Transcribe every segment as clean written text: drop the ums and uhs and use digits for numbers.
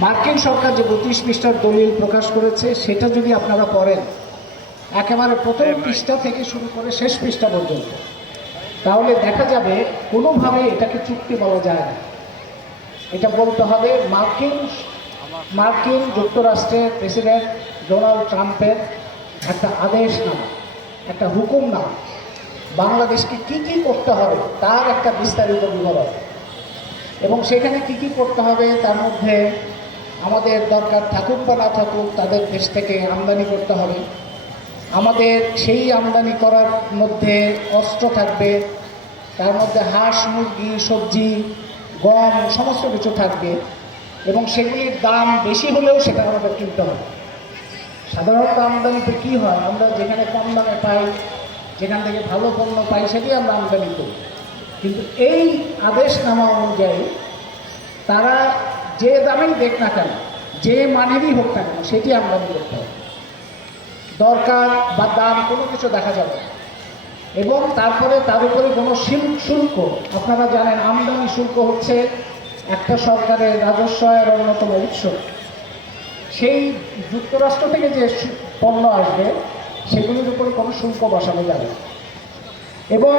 মার্কিন সরকার যে 32 পৃষ্ঠার দলিল প্রকাশ করেছে সেটা যদি আপনারা পড়েন, একেবারে প্রথম পৃষ্ঠা থেকে শুরু করে শেষ পৃষ্ঠা পর্যন্ত, তাহলে দেখা যাবে কোনোভাবে এটাকে চুক্তি বলা যায় না। এটা বলতে হবে মার্কিন যুক্তরাষ্ট্রের প্রেসিডেন্ট ডোনাল্ড ট্রাম্পের একটা আদেশনামা, একটা হুকুমনামা, বাংলাদেশকে কী কী করতে হবে তার একটা বিস্তারিত বিবরণ। এবং সেখানে কী কী করতে হবে তার মধ্যে আমাদের দরকার থাকুক বা না থাকুক তাদের দেশ থেকে আমদানি করতে হবে। আমাদের সেই আমদানি করার মধ্যে অস্ত্র থাকবে, তার মধ্যে হাঁস, মুরগি, সবজি, গম সমস্ত কিছু থাকবে এবং সেগুলির দাম বেশি হলেও সেটা আমাদের কিনতে হবে। সাধারণত আমদানিতে কী হয়, আমরা যেখানে কম দামে পাই, যেখান থেকে ভালো পণ্য পাই সেটাই আমরা আমদানি করি। কিন্তু এই আদেশনামা অনুযায়ী তারা যে দামেই দেখ না কেন, যে মানেরই হোক না কেন, সেটি আমদানি করতে হবে। দরকার বা দাম কোনো কিছু দেখা যাবে না। এবং তারপরে তার উপরে কোনো শুল্ক, আপনারা জানেন আমদানি শুল্ক হচ্ছে একটা সরকারের রাজস্ব আয়ের অন্যতম উৎস। সেই যুক্তরাষ্ট্র থেকে যে পণ্য আসবে সেগুলির উপরে কোনো শুল্ক বসানো যাবে না। এবং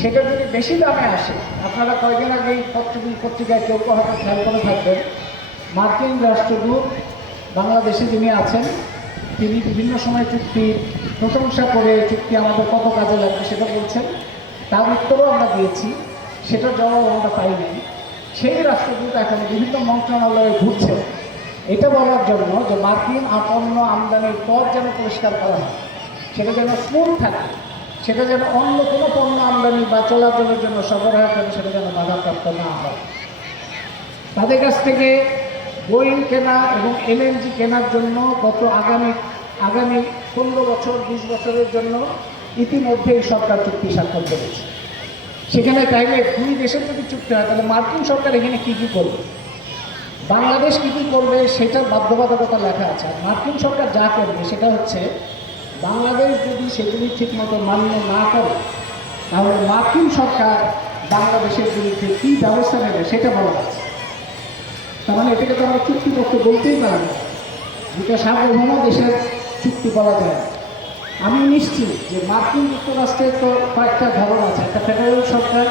সেটা যদি বেশি দামে আসে, আপনারা কয়েকদিন আগে এই পত্রিকায় কেউ হয়তো খেয়াল করে থাকবেন, মার্কিন রাষ্ট্রদূত বাংলাদেশে যিনি আছেন তিনি বিভিন্ন সময় চুক্তি প্রশংসা করে চুক্তি আমাদের কত কাজে লাগবে সেটা বলছেন, তার উত্তরও আমরা দিয়েছি, সেটার জবাব আমরা পাইনি। সেই রাষ্ট্রদূত এখন বিভিন্ন মন্ত্রণালয়ে ঘুরছে এটা বলার জন্য যে মার্কিন পণ্য আমদানির পথ যেন পরিষ্কার করা হয়, সেটা যেন স্মুথ থাকে, সেটা যেন অন্য কোনো পণ্য আমদানি বা চলাচলের জন্য সরবরাহের জন্য সেটা যেন বাধাপ্রাপ্ত না হয়। তাদের কাছ থেকে বোয়িং কেনা এবং এলএনজি কেনার জন্য আগামী 15 বছর 20 বছরের জন্য ইতিমধ্যেই সরকার চুক্তি স্বাক্ষর করেছে। সেখানে তাইলে দুই দেশের যদি চুক্তি হয় তাহলে মার্কিন সরকার এখানে কী কী করবে, বাংলাদেশ কী কী করবে সেটার বাধ্যবাধকতা লেখা আছে। আর মার্কিন সরকার যা করবে সেটা হচ্ছে বাংলাদেশ যদি সেগুলি ঠিকমতো মান্য না করে তাহলে মার্কিন সরকার বাংলাদেশের বিরুদ্ধে কী ব্যবস্থা নেবে সেটা বলা আছে। তার মানে এটাকে তো আমরা চুক্তিপত্র বলতেই পারি না, যেটা সার্বভৌম দেশের চুক্তি বলা যায়। আমি নিশ্চিত যে মার্কিন যুক্তরাষ্ট্রের তো কয়েকটা ধরন আছে, একটা ফেডারেল সরকার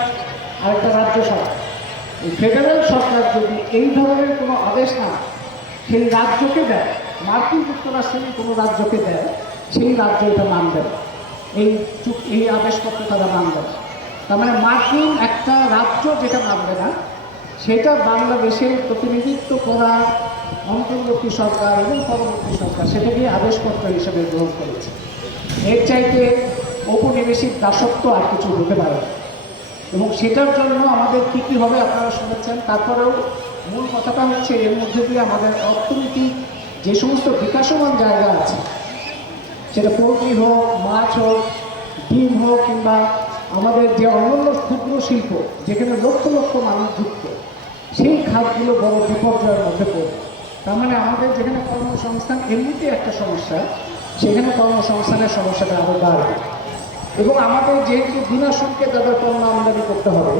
আর একটা রাজ্য সরকার। এই ফেডারেল সরকার যদি এই ধরনের কোনো আদেশ না সেই রাজ্যকে দেয়, মার্কিন যুক্তরাষ্ট্রের কোনো রাজ্যকে দেয়, সেই রাজ্য এটা মানবে না, এই আদেশপত্র তারা মানবে না। তার মানে মার্কিন একটা রাজ্য যেটা মানবে না সেটা বাংলাদেশের প্রতিনিধিত্ব করা অন্তর্বর্তী সরকার এবং পরবর্তী সরকার সেটাকে আদেশপত্র হিসেবে গ্রহণ করেছে। এর চাইতে ঔপনিবেশিক দাসত্ব আর কিছু হতে পারে। এবং সেটার জন্য আমাদের কী কী হবে আপনারা শুনেছেন। তারপরেও মূল কথাটা হচ্ছে এর মধ্যে দিয়ে আমাদের অর্থনৈতিক যে সমস্ত বিকাশমান জায়গা আছে, সেটা পোলট্রি হোক, মাছ হোক, ডিম হোক, কিংবা আমাদের যে অন্যান্য ক্ষুদ্র শিল্প যেখানে লক্ষ লক্ষ মানুষ যুক্ত, সেই খাতগুলো বড় বিপর্যয়ের মধ্যে পড়বে। তার মানে আমাদের যেখানে কর্মসংস্থান এমনিতে একটা সমস্যা, সেখানে কর্মসংস্থানের সমস্যাটা আরও বাড়বে। এবং আমাদের যেহেতু বিনা শুল্কে তাদের পণ্য আমদানি করতে হবে,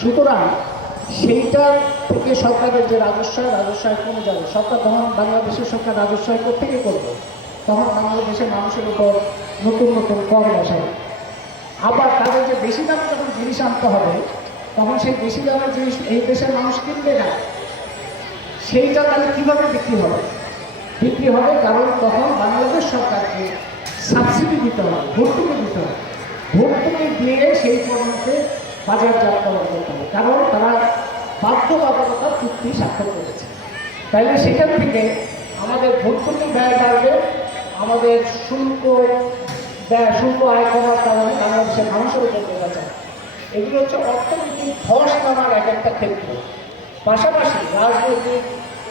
সুতরাং সেইটার থেকে সরকারের যে রাজস্ব আয় কমে যাবে। সরকার তখন বাংলাদেশের সরকার রাজস্ব আয় থেকে করবে, তখন বাংলাদেশের মানুষের উপর নতুন নতুন কর বসাবে। আবার তাদের যে বেশি দামে যখন জিনিস আনতে হবে তখন সেই বেশি দামের জিনিস এই দেশের মানুষ কিনবে না, সেইটা তাহলে কীভাবে বিক্রি হবে? কারণ তখন বাংলাদেশ সরকারকে সাবসিডি দিতে হবে, ভর্তুকি দিতে হবে, ভর্তুকি দিয়ে সেই পণ্যকে বাজারজাতকরণ করতে হবে, কারণ তারা বাধ্যবাধকতার চুক্তি স্বাক্ষর করেছে। তাইলে সেখান থেকে আমাদের ভর্তুকি ব্যয় বাড়বে, আমাদের শুল্ক আয় করার কারণে বাংলাদেশের মানুষের উপর দেওয়া যায়। এগুলো হচ্ছে অর্থনৈতিক ধস নামার এক একটা ক্ষেত্র। পাশাপাশি রাজনৈতিক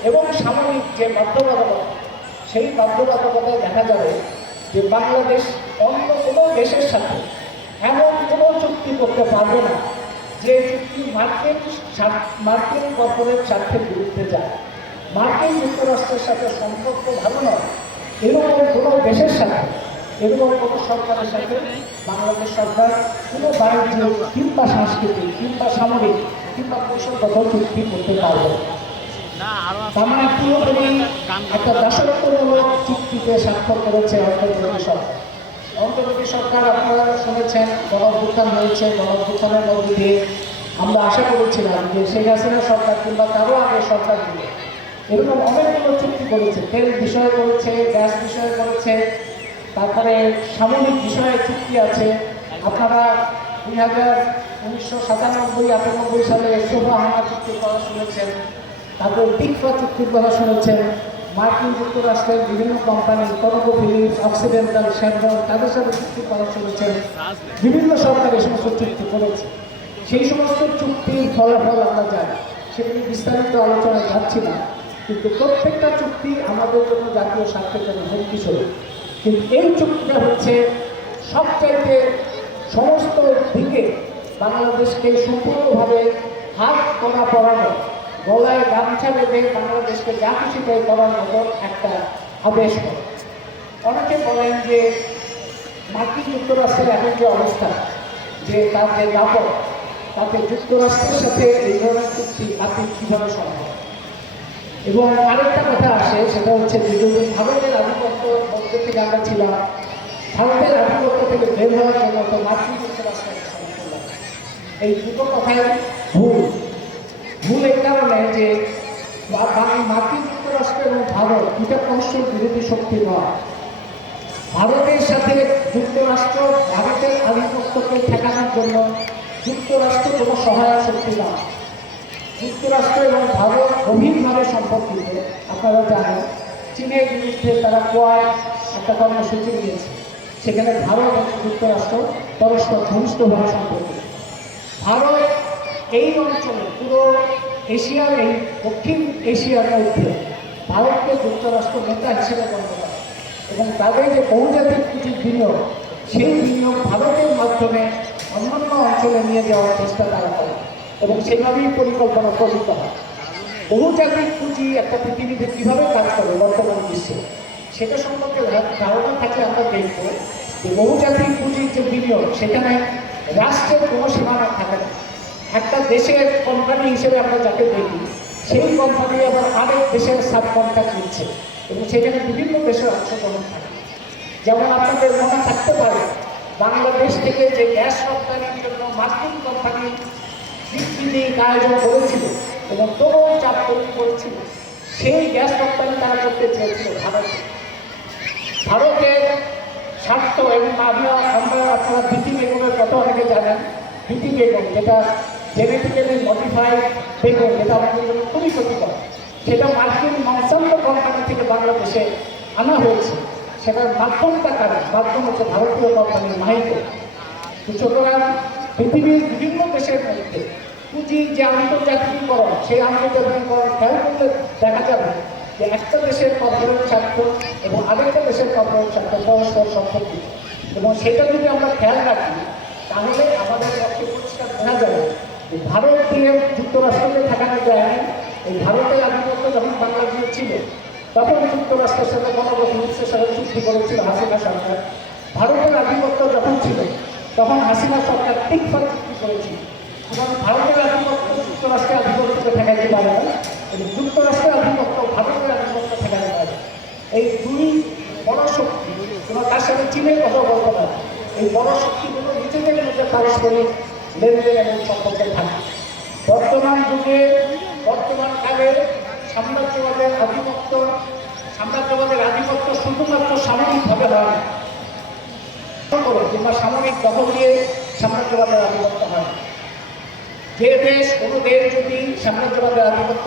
এবং সামরিক যে বাধ্যবাধকতা, সেই বাধ্যবাধকতায় দেখা যাবে যে বাংলাদেশ অন্য কোনো দেশের সাথে এমন কোনো চুক্তি করতে পারবে না যে চুক্তি মার্কিন কর্পোরেট স্বার্থের বিরুদ্ধে যায়। মার্কিন যুক্তরাষ্ট্রের সাথে সম্পর্ক ভালো নয় এরকম কোনো দেশের সাথে, এরকম কোনো সরকারের সাথে বাংলাদেশ সরকার কোনো বাণিজ্য কিংবা সাংস্কৃতিক কিংবা সামরিক কিংবা কৌশলগত চুক্তি করতে পারবে না। তার মানে পুরোপুরি একটা দাসত্বমূলক চুক্তিতে স্বাক্ষর করেছে অন্তর্বর্তী সরকার। অন্তর্বর্তী সরকার আপনারা শুনেছেন, গণঅভ্যুত্থান হয়েছে, গণঅভ্যুত্থানের মধ্যে দিয়ে আমরা আশা করেছিলাম যে শেখ হাসিনা সরকার কিংবা তারও আগে সরকারগুলো এরকম অনেকগুলো চুক্তি করেছে, তেল বিষয়ে করেছে, গ্যাস বিষয়ে করেছে, তারপরে সামরিক বিষয়ে চুক্তি আছে। আপনারা 1997-98 সালে সোভা হামলা চুক্তির কথা শুনেছেন, তারপরে টিকফা চুক্তির কথা শুনেছেন। মার্কিন যুক্তরাষ্ট্রের বিভিন্ন company ConocoPhillips, Occidental, Chevron তাদের সাথে চুক্তির কথা শুনেছেন। বিভিন্ন সরকার এই সমস্ত চুক্তি করেছে। সেই সমস্ত চুক্তির ফলাফল আমরা জানি, সেগুলি বিস্তারিত আলোচনায় যাচ্ছি না, কিন্তু প্রত্যেকটা চুক্তি আমাদের জন্য জাতীয় স্বার্থের জন্য হুমকি স্বরূপ। কিন্তু এই চুক্তিটা হচ্ছে সবচাইতে সমস্ত দিকে বাংলাদেশকে সম্পূর্ণভাবে হাত করা পড়ানো, গলায় গামছা বেঁধে বাংলাদেশকে যা খুশি তাই করার মতো একটা আদেশ করে। অনেকে বলেন যে মার্কিন যুক্তরাষ্ট্রের এখন যে অবস্থা, যে তার যে দাপট, তাতে যুক্তরাষ্ট্রের সাথে এই ধরনের চুক্তি বাতিল কীভাবে সম্ভব। এবং আরেকটা কথা আসে, সেটা হচ্ছে যে যদি ভারতের আধিপত্য মধ্যে থেকে আমরা ছিলাম, ভারতের আধিপত্য থেকে বের হওয়ার জন্য তো মার্কিন যুক্তরাষ্ট্রের সমর্থন লাগে। এই দুটো কথাই ভুল। ভুল এই কারণে যে মার্কিন যুক্তরাষ্ট্র এবং ভারত দুটা পরস্পর বিরোধী শক্তি নয়। ভারতের সাথে যুক্তরাষ্ট্র ভারতের আধিপত্যকে ঠেকানোর জন্য যুক্তরাষ্ট্র কোনো সহায়ক শক্তি নয়। যুক্তরাষ্ট্র এবং ভারত গভীরভাবে সম্পর্কিত। আপনারা জানেন, চীনের বিরুদ্ধে তারা কোয়াড একটা কর্মসূচি নিয়েছে, সেখানে ভারত এবং যুক্তরাষ্ট্র পরস্পর ঘনিষ্ঠভাবে সম্পর্কিত। ভারত এই অঞ্চলে পুরো এশিয়ার, এই দক্ষিণ এশিয়ার মধ্যে ভারতকে যুক্তরাষ্ট্র নেতা হিসেবে গণ্য করে এবং তাদের যে বহুজাতিক পুঁজির বিনিয়োগ, সেই বিনিয়োগ ভারতের মাধ্যমে অন্যান্য অঞ্চলে নিয়ে যাওয়ার চেষ্টা তারা করে এবং সেভাবেই পরিকল্পনা প্রণীত হয়। বহুজাতিক পুঁজি একটা পৃথিবীতে কীভাবে কাজ করে বর্তমান বিশ্বে, সেটা সম্পর্কে ধারণা থাকলে আমরা দেখব যে বহুজাতিক পুঁজির যে বিনিয়োগ, সেখানে রাষ্ট্রের কোনো সীমানা থাকে না। একটা দেশের কোম্পানি হিসেবে আমরা যাকে দেখি, সেই কোম্পানি আবার আরেক দেশের সাব কন্ট্রাক্ট নিচ্ছে এবং সেখানে বিভিন্ন দেশের অংশগ্রহণ থাকে। যেমন আপনাদের মনে থাকতে পারে, বাংলাদেশ থেকে যে গ্যাস রপ্তানির জন্য মার্কিন কোম্পানি বিবৃতি আয়োজন করেছিল এবং প্রবল চাপ তৈরি করেছিল, সেই গ্যাস রপ্তানি তারা করতে চেয়েছিল ভারতের স্বার্থ। এবং আমরা আপনারা বিটি বেগুনের কথা অনেকে জানেন। বিটি বেগুন, যেটা জেনেটিক্যালি মডিফাইড বেগুন, যেটা আমাদের জন্য খুবই ক্ষতিকর, সেটা মার্কিন মনসান্তো কোম্পানি থেকে বাংলাদেশে আনা হয়েছে। সেটার মাধ্যমটা কারণ মাধ্যম হচ্ছে ভারতীয় কোম্পানির মাহিত। সুতরাং পৃথিবীর বিভিন্ন দেশের মধ্যে পুঁজির যে আন্তর্জাতিকীকরণ, সেই আন্তর্জাতিকীকরণ খেয়াল করলে দেখা যাবে যে একটা দেশের কর্পোরেট স্বার্থ এবং আরেকটা দেশের কর্পোরেট স্বার্থ পরস্পর সম্পর্কিত। এবং সেটা যদি আমরা খেয়াল রাখি, তাহলে আমাদের পক্ষে পরিষ্কার বোঝা যাবে যে ভারত দিয়ে যুক্তরাষ্ট্রকে ঠেকানো যায়নি। এই ভারতের আধিপত্য যখন বাংলাদেশে ছিল, তখন যুক্তরাষ্ট্রের সাথে গণপ্রতিনিধিদের সাথে চুক্তি করেছিল হাসিনা সরকার। ভারতের আধিপত্য যখন ছিল, তখন হাসিনা সরকার টিকফা চুক্তি করেছিল। এবং ভারতের আধিপত্য যুক্তরাষ্ট্রের আধিপত্যকে ঠেকাইতে পারে না এবং যুক্তরাষ্ট্রের আধিপত্য ভারতের আধিপত্য ঠেকাতে পারে। এই দুই বড় শক্তি, এবং তার সাথে চীনের কথা বলতে পারে, এই বড় শক্তিগুলো নিজেদের মধ্যে পারস্পরিক লেনদেন এবং সম্পর্কে থাকে। বর্তমান যুগে, বর্তমানকালে সাম্রাজ্যবাদের আধিপত্য শুধুমাত্র সামরিকভাবে হয় না, কিংবা সামরিক দখল দিয়ে সাম্রাজ্যবাদের আধিপত্য হয়। যে দেশ, কোনো দেশ যদি সাম্রাজ্যবাদের আধিপত্য